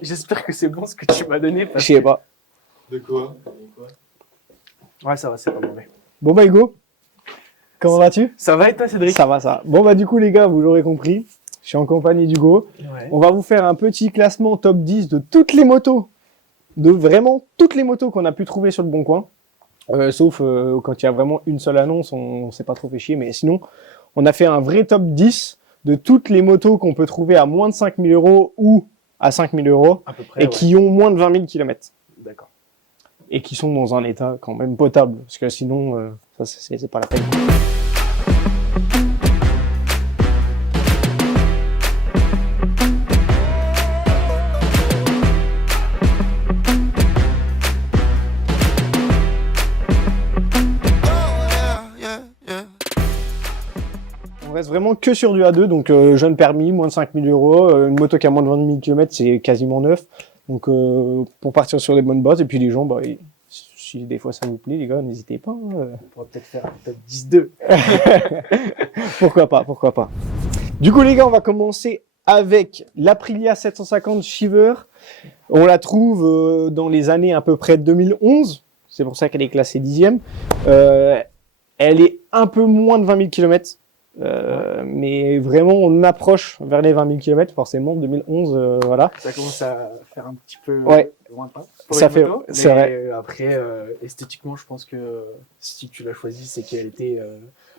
J'espère que c'est bon ce que tu m'as donné. Je sais pas. De quoi? Ouais, ça va, c'est pas mauvais. Bon bah Hugo, comment vas-tu? Ça va et toi, Cédric? Ça va, ça va. Bon bah du coup les gars, vous l'aurez compris, je suis en compagnie d'Hugo. Ouais. On va vous faire un petit classement top 10 de toutes les motos, de vraiment toutes les motos qu'on a pu trouver sur le Bon Coin. Sauf quand il y a vraiment une seule annonce, on s'est pas trop fait chier. Mais sinon, on a fait un vrai top 10 de toutes les motos qu'on peut trouver à moins de 5 000 € ou à 5 000 € À peu près, et qui ont moins de 20 000 km. D'accord. Et qui sont dans un état quand même potable. Parce que sinon, ça c'est pas la peine. On reste vraiment que sur du A2, donc jeune permis, moins de 5 000 €. Une moto qui a moins de 20 000 km, c'est quasiment neuf. Donc pour partir sur des bonnes bases, et puis les gens, bah, si des fois ça vous plaît, les gars, n'hésitez pas. On pourrait peut-être faire un top 10-2. Pourquoi pas, pourquoi pas. Du coup les gars, on va commencer avec l'Aprilia 750 Shiver. On la trouve dans les années à peu près 2011. C'est pour ça qu'elle est classée 10e. Elle est un peu moins de 20 000 km. Mais vraiment, on approche vers les 20 000 km, forcément, 2011, voilà. Ça commence à faire un petit peu lointain. Ça fait, c'est vrai. Après, esthétiquement, je pense que si tu l'as choisi, c'est qu'elle était...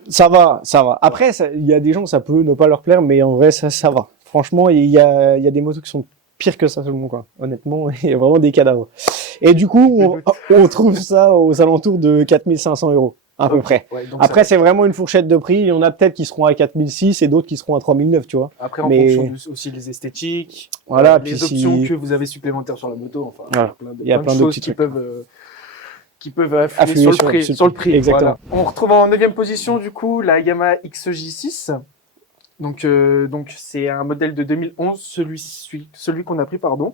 Ça va, ça va. Après, il y a des gens, ça peut ne pas leur plaire, mais en vrai, ça va. Franchement, il y a des motos qui sont pires que ça, seulement, quoi. Honnêtement, il y a vraiment des cadavres. Et du coup, on trouve ça aux alentours de 4 500 €. À peu près. Ouais, après, c'est vraiment une fourchette de prix. Il y en a peut-être qui seront à 4006 et d'autres qui seront à 3009, tu vois. Après, en fonction aussi des esthétiques, voilà, les options que vous avez supplémentaires sur la moto. Enfin, voilà. Il y a plein de choses qui peuvent affluer sur le prix. Exactement. Voilà. On retrouve en 9e position, du coup, la Yamaha XJ6. Donc c'est un modèle de 2011, celui qu'on a pris, pardon.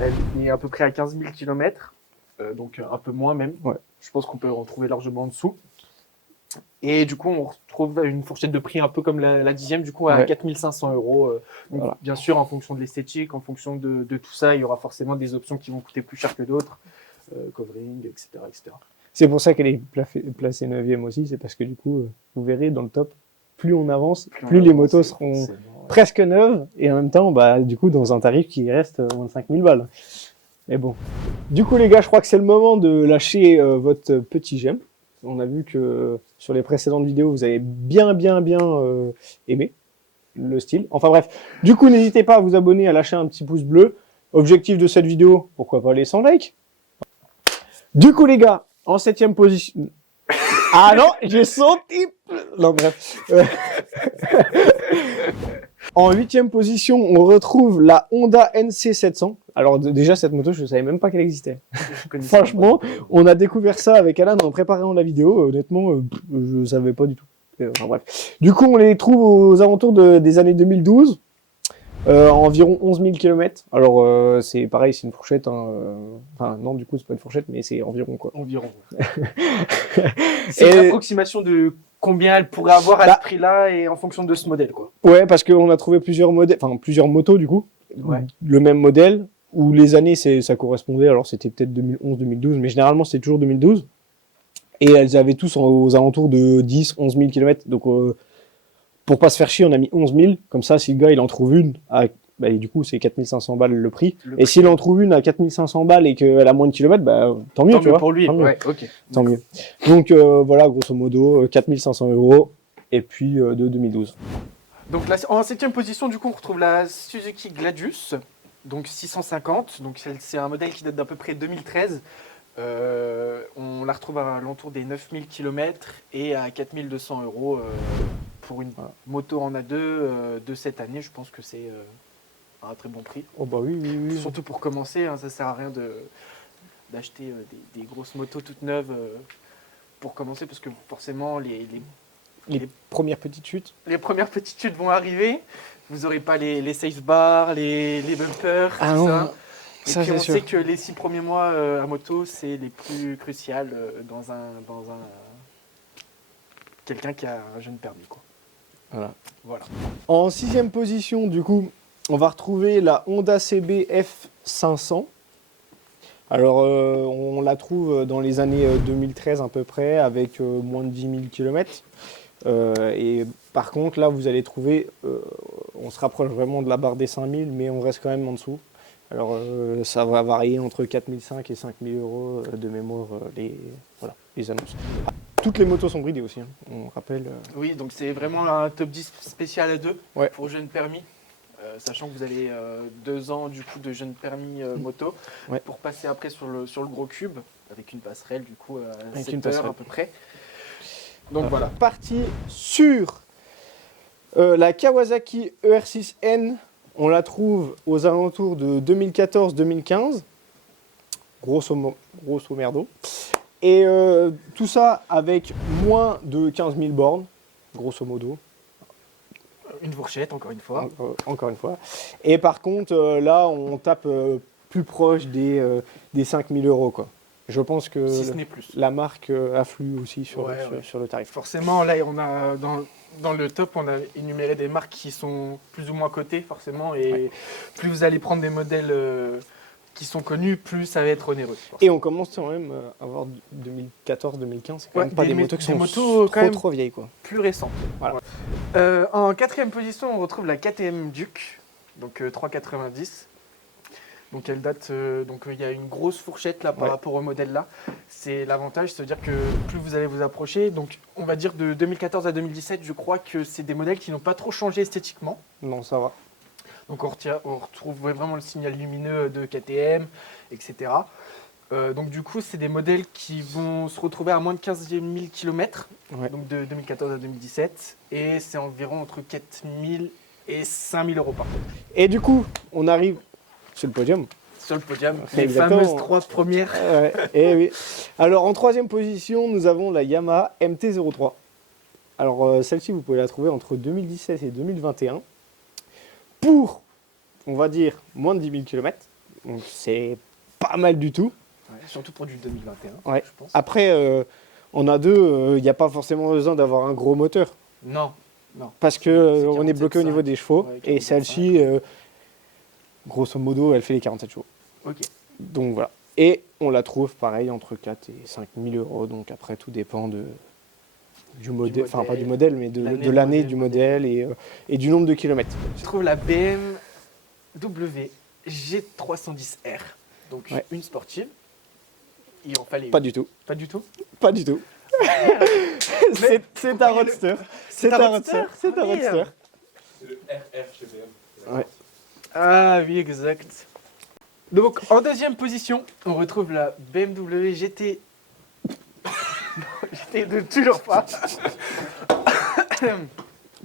Elle est à peu près à 15 000 km, donc un peu moins même. Ouais. Je pense qu'on peut en trouver largement en dessous. Et du coup, on retrouve une fourchette de prix un peu comme la 10e, du coup, à 4 500 €. Donc, voilà. Bien sûr, en fonction de l'esthétique, en fonction de tout ça, il y aura forcément des options qui vont coûter plus cher que d'autres, covering, etc., etc. C'est pour ça qu'elle est placée 9e aussi, c'est parce que du coup, vous verrez dans le top, plus on avance, plus les motos seront presque neuves, et en même temps, bah, du coup, dans un tarif qui reste moins de 5 000 balles. Mais bon. Du coup, les gars, je crois que c'est le moment de lâcher votre petit j'aime. On a vu que sur les précédentes vidéos, vous avez bien aimé le style. Enfin bref, du coup, n'hésitez pas à vous abonner, à lâcher un petit pouce bleu. Objectif de cette vidéo, pourquoi pas les 100 likes. Du coup, les gars, en 7e position... Ah non, j'ai sauté. Non, bref. En 8e position, on retrouve la Honda NC700. Alors déjà, cette moto, je ne savais même pas qu'elle existait. Franchement, on a découvert ça avec Alan en préparant la vidéo. Honnêtement, je ne savais pas du tout. Enfin, bref. Du coup, on les trouve aux alentours des années 2012. Environ 11 000 km. Alors, c'est pareil, c'est une fourchette. Enfin, non, du coup, c'est pas une fourchette, mais c'est environ, quoi. Environ. C'est une approximation de combien elle pourrait avoir à ce prix-là et en fonction de ce modèle, quoi. Ouais, parce qu'on a trouvé plusieurs modèles, enfin, plusieurs motos, du coup. Ouais. Le même modèle, où les années, ça correspondait. Alors, c'était peut-être 2011, 2012, mais généralement, c'était toujours 2012. Et elles avaient tous aux alentours de 10, 11 000 km. Donc, pour pas se faire chier, on a mis 11 000. Comme ça, si le gars, il en trouve une, bah, du coup, c'est 4 500 balles le prix. Et s'il en trouve une à 4 500 balles et qu'elle a moins de kilomètres, bah, tant mieux, tu vois. Pour lui, tant mieux. Ouais, ok. Tant mieux. Donc, voilà, grosso modo, 4 500 €. Et puis, de 2012. Donc, là, en 7e position, du coup, on retrouve la Suzuki Gladius. Donc, 650. Donc, c'est un modèle qui date d'à peu près 2013. On la retrouve à l'entour des 9000 km et à 4200 € pour une moto en A2 de cette année. Je pense que c'est un très bon prix. Oh bah oui. Surtout pour commencer, hein, ça sert à rien d'acheter des grosses motos toutes neuves pour commencer, parce que forcément les premières petites chutes. Les premières petites chutes vont arriver. Vous n'aurez pas les safe bars, les bumpers, tout ça. Et puis on sait que les 6 premiers mois à moto, c'est les plus cruciaux dans quelqu'un qui a un jeune permis, quoi. Voilà. En 6e position, du coup, on va retrouver la Honda CB F500. Alors, on la trouve dans les années 2013 à peu près, avec moins de 10 000 km. Et par contre, là, vous allez trouver, on se rapproche vraiment de la barre des 5000, mais on reste quand même en dessous. Alors, ça va varier entre 4500 et 5000 euros de mémoire, les annonces. Toutes les motos sont bridées aussi, hein, on rappelle. Oui, donc c'est vraiment un top 10 spécial à deux Ouais. pour jeunes permis. Sachant que vous avez 2 ans du coup de jeunes permis moto Ouais. pour passer après sur le gros cube avec une passerelle du coup à Avec 7 une heures passerelle. à peu près. Donc voilà. Parti sur la Kawasaki ER6N, on la trouve aux alentours de 2014-2015, grosso merdo. Et tout ça avec moins de 15 000 bornes, grosso modo. Une fourchette encore une fois. Encore une fois. Et par contre, là, on tape plus proche des 5 000 euros, quoi. Je pense que Si ce n'est plus. la marque afflue aussi sur Ouais. sur le tarif. Forcément, là, on a dans le top, on a énuméré des marques qui sont plus ou moins cotées, forcément. Et plus vous allez prendre des modèles qui sont connus, plus ça va être onéreux. Et on commence quand même à avoir 2014-2015, c'est quand même pas des motos qui sont motos quand même trop vieilles, quoi. plus récentes. Voilà. En 4e position, on retrouve la KTM Duke, donc 390. Donc elle date, il y a une grosse fourchette là par rapport au modèle là. C'est l'avantage, c'est-à-dire que plus vous allez vous approcher, donc on va dire de 2014 à 2017, je crois que c'est des modèles qui n'ont pas trop changé esthétiquement. Non, ça va. Donc on retrouve vraiment le signal lumineux de KTM, etc. Donc du coup, c'est des modèles qui vont se retrouver à moins de 15 000 km, Ouais. donc de 2014 à 2017, et c'est environ entre 4 000 et 5 000 euros par tonne. Et du coup, on arrive sur le podium. Sur le podium, C'est les exactement. fameuses 3 premières. Et oui. Alors en 3e position, nous avons la Yamaha MT-03. Alors celle-ci, vous pouvez la trouver entre 2017 et 2021 pour, on va dire, moins de 10 000 km. Donc c'est pas mal du tout. Ouais, surtout pour du 2021, Ouais. je pense. Après, on a deux, il n'y a pas forcément besoin d'avoir un gros moteur. Non. Parce que C'est on est bloqué au 47,5. niveau des chevaux. Ouais, Et 47,5. celle-ci, grosso modo, elle fait les 47 chevaux. Ok. Donc voilà. Et on la trouve pareil entre 4 et 5 000 euros. Donc après, tout dépend du modèle. Enfin, pas du modèle, mais de l'année du modèle et du nombre de kilomètres. Je trouve la BMW G310R, donc Ouais. une sportive. Il en fallait Pas une. du tout. Pas du tout. Pas du tout. C'est un roadster. C'est un roadster. C'est un roadster. C'est le RR chez BM. Ouais. Ah oui, exact. Donc en 2e position, on retrouve la BMW GT. GT de toujours pas.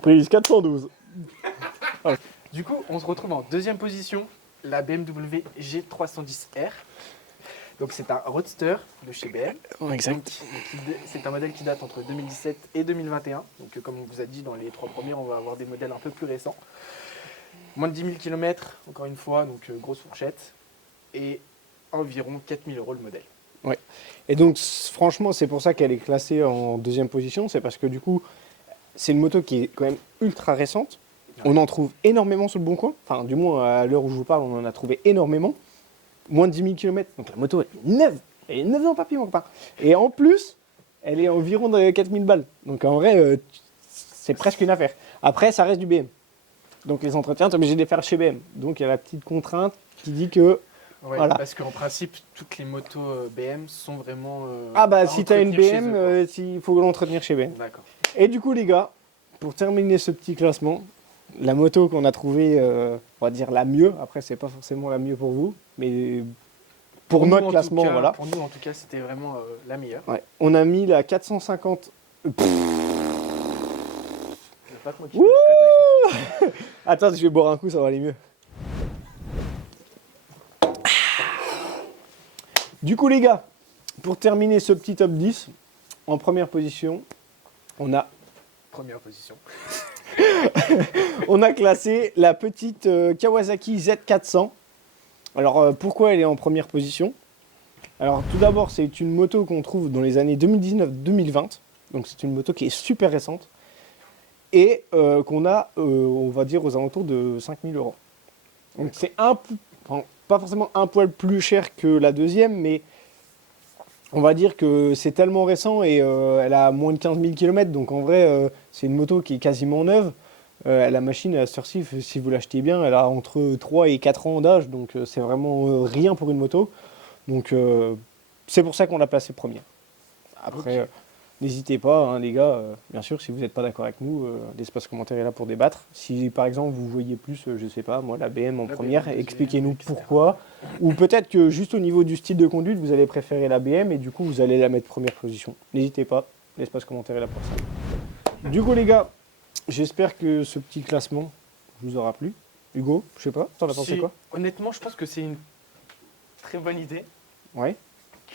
Prise 412. Du coup, on se retrouve en 2e position, la BMW G310R. Donc c'est un roadster de chez BM. Exact. C'est un modèle qui date entre 2017 et 2021. Donc comme on vous a dit, dans les 3 premiers, on va avoir des modèles un peu plus récents. Moins de 10 000 km, encore une fois, donc grosse fourchette. Et environ 4 000 euros le modèle. Et donc, franchement, c'est pour ça qu'elle est classée en 2e position. C'est parce que du coup, c'est une moto qui est quand même ultra récente. On en trouve énormément sur le Bon Coin. Enfin, du moins, à l'heure où je vous parle, on en a trouvé énormément. Moins de 10 000 km. Donc la moto, elle est neuve. Elle est neuve dans le papier, mon copain. Et en plus, elle est environ de 4 000 balles. Donc en vrai, c'est presque une affaire. Après, ça reste du BM. Donc les entretiens, tu es obligé de les faire chez BM. Donc il y a la petite contrainte qui dit que... Ouais, Voilà. parce qu'en principe, toutes les motos BM sont vraiment. Ah bah à si tu as une entretenir chez BM, eux, il faut l'entretenir chez BM. quoi. D'accord. Et du coup les gars, pour terminer ce petit classement, la moto qu'on a trouvée, on va dire la mieux, après c'est pas forcément la mieux pour vous, mais pour nous, notre en tout classement, cas, voilà. Pour nous, en tout cas, c'était vraiment la meilleure. Ouais. On a mis la 450... Je vais pas te motiver, Wouh les conneries. Attends, je vais boire un coup, ça va aller mieux. Du coup les gars, pour terminer ce petit top 10, en première position, on a Première position. classé la petite Kawasaki Z400. Alors pourquoi elle est en première position? Alors tout d'abord, c'est une moto qu'on trouve dans les années 2019-2020. Donc c'est une moto qui est super récente. Et qu'on a, on va dire, aux alentours de 5 000 euros. Donc c'est enfin, pas forcément un poil plus cher que la deuxième, mais on va dire que c'est tellement récent et elle a moins de 15 000 km, donc en vrai, c'est une moto qui est quasiment neuve. La machine, à cette heure-ci, si vous l'achetez bien, elle a entre 3 et 4 ans d'âge, donc c'est vraiment rien pour une moto. Donc c'est pour ça qu'on l'a placée première. Après, Ok. n'hésitez pas, hein, les gars, bien sûr, si vous n'êtes pas d'accord avec nous, l'espace commentaire est là pour débattre. Si par exemple vous voyez plus, je sais pas, moi la BM en La première, BM, expliquez-nous etc. pourquoi. Ou peut-être que juste au niveau du style de conduite, vous allez préférer la BM et du coup vous allez la mettre première position. N'hésitez pas, l'espace commentaire est là pour ça. Du coup les gars, j'espère que ce petit classement vous aura plu. Hugo, je sais pas, t'en as pensé quoi? Honnêtement, je pense que c'est une très bonne idée Ouais.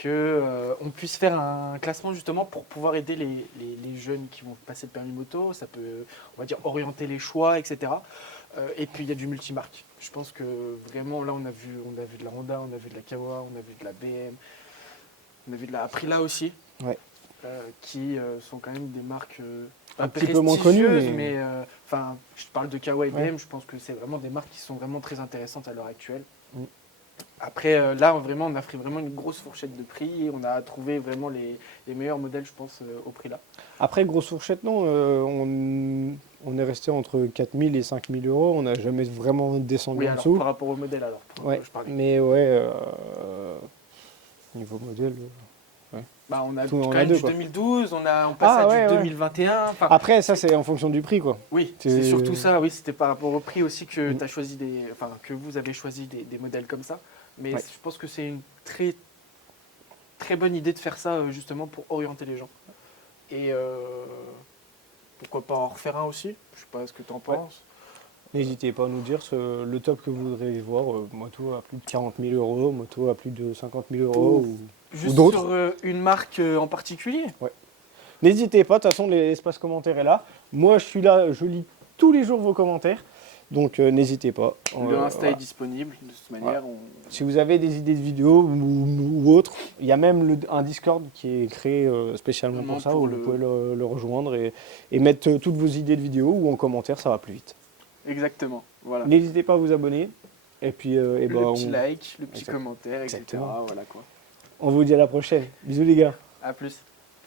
que on puisse faire un classement justement pour pouvoir aider les jeunes qui vont passer le permis moto. Ça peut, on va dire, orienter les choix, etc. Et puis il y a du multimarque. Je pense que vraiment là, on a vu de la Honda, on a vu de la Kawa, on a vu de la BM, on a vu de la Aprilia aussi, Ouais. qui sont quand même des marques Un pas petit peu moins connues, prestigieuses, mais- mais enfin, je parle de Kawa et Ouais. BM. Je pense que c'est vraiment des marques qui sont vraiment très intéressantes à l'heure actuelle. Mm. Après, là, vraiment, on a pris vraiment une grosse fourchette de prix et on a trouvé vraiment les meilleurs modèles, je pense, au prix là. Après, grosse fourchette, non. On est resté entre 4 000 et 5 000 euros. On n'a jamais vraiment descendu Oui, en alors dessous. par rapport au modèle, alors, Ouais. je parlais. Mais ouais, niveau modèle. Bah, on a Tout, on quand a même deux, du quoi. 2012, on passe à ouais, du ouais. 2021. Enfin, Après, ça, c'est en fonction du prix, quoi. oui, C'est- c'est surtout ça. Oui, c'était par rapport au prix aussi que Mm. t'as choisi enfin, que vous avez choisi des modèles comme ça. Mais Ouais. je pense que c'est une très très bonne idée de faire ça justement pour orienter les gens. Et pourquoi pas en refaire un aussi. Je sais pas ce que tu en Ouais. penses. N'hésitez pas à nous dire le top que vous voudrez voir. Moto à plus de 40 000 euros, moto à plus de 50 000 euros. Juste d'autres. sur une marque en particulier. N'hésitez pas, de toute façon, l'espace commentaire est là. Moi, je suis là, je lis tous les jours vos commentaires. Donc, n'hésitez pas. Le Insta Voilà. est disponible de toute manière. Si vous avez des idées de vidéos ou autres, il y a même un Discord qui est créé spécialement Non, pour ça, pour où le- vous pouvez le rejoindre et mettre toutes vos idées de vidéos ou en commentaire, ça va plus vite. Exactement. Voilà. N'hésitez pas à vous abonner. Et puis, Le petit like, le petit Exact- commentaire, etc. Exactement. Voilà quoi. on vous dit à la prochaine. Bisous les gars. À plus.